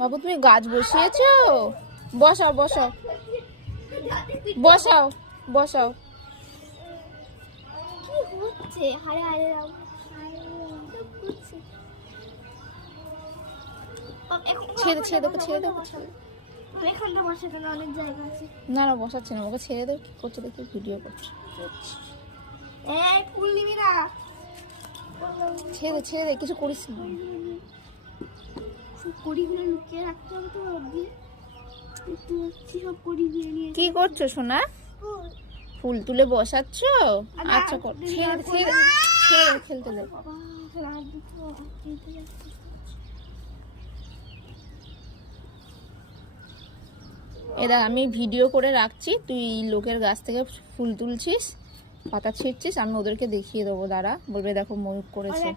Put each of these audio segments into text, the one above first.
বাবু তুমি গাছ বসিয়েছো? বসাও বসাও বসাও বসাও। কি হচ্ছে? হারে হারে ছেড়ে ছেড়ে দেবো ছেড়ে দেবো ছেড়ে। এখানটা বসাতে অনেক জায়গা আছে। না না বসাচ্ছে না, ওকে ছেড়ে দেবো। কি করছে দেখি, ভিডিও করছে। এই ফুল নিবি না? ছেড়ে দে ছেড়ে দে, কিছু করিস না। সব কড়িগুলো লুকিয়ে রাখতে হবে তো দিয়ে। একটু সব কড়ি দিয়ে নিয়ে কি করছো সোনা? ফুল তুলে বসাচ্ছ? আচ্ছা কর, ছেড়ে দে ছেড়ে দে, ছেড়ে দে, খেলতে দে। বাবা রাত দুটো খেলতে যাচ্ছে। এ দেখ আমি ভিডিও করে রাখছি, তুই লোকের গাছ থেকে ফুল তুলছিস, পাতা ছিঁড়ছিস, আমি ওদেরকে দেখিয়ে দেবো। দাঁড়া, বলবে দেখো ময়ূক করেছে,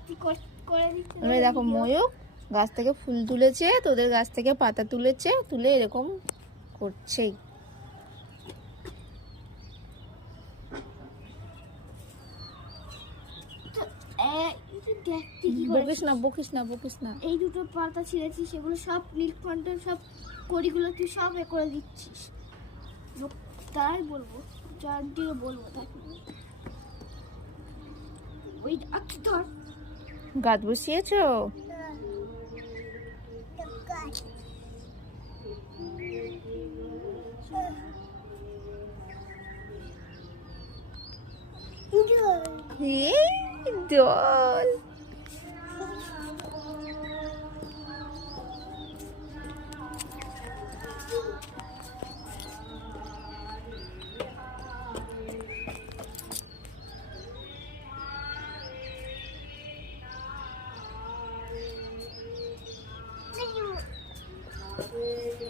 বলবে দেখো ময়ূক গাছ থেকে ফুল তুলেছে, তোদের গাছ থেকে পাতা তুলেছে, তুলে এরকম করছেই। বকিস না বকিস না বকিস না। এই দুটো পাতা ছিঁড়েছি, সেগুলো সব নীলকণ্ঠের সব কড়িগুলো তুই সব এ করে দিচ্ছিস। তাই বলবো, যার বলবো তাকে। ওই আচ্ছা ধর, গাছ বসিয়েছো? দোল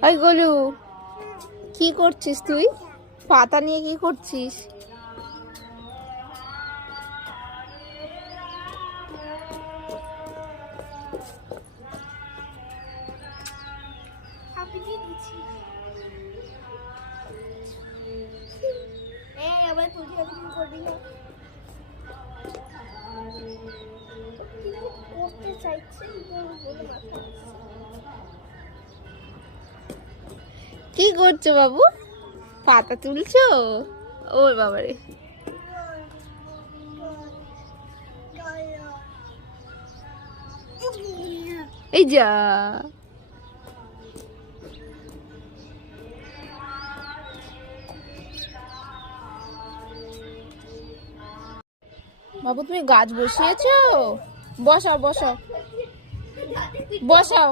ওই গোলু, কি করছিস তুই? পাতা নিয়ে কি করছিস? হাঁপি দিয়ে দিচ্ছি। এই আবার তুই এরকম করবি না। করতে চাইছে বলে মাথা। কি করছো বাবু? পাতা তুলছো? ওর বাবারে, এই যা। বাবু তুমি গাছ বসিয়েছো? বসাও বসাও বসাও।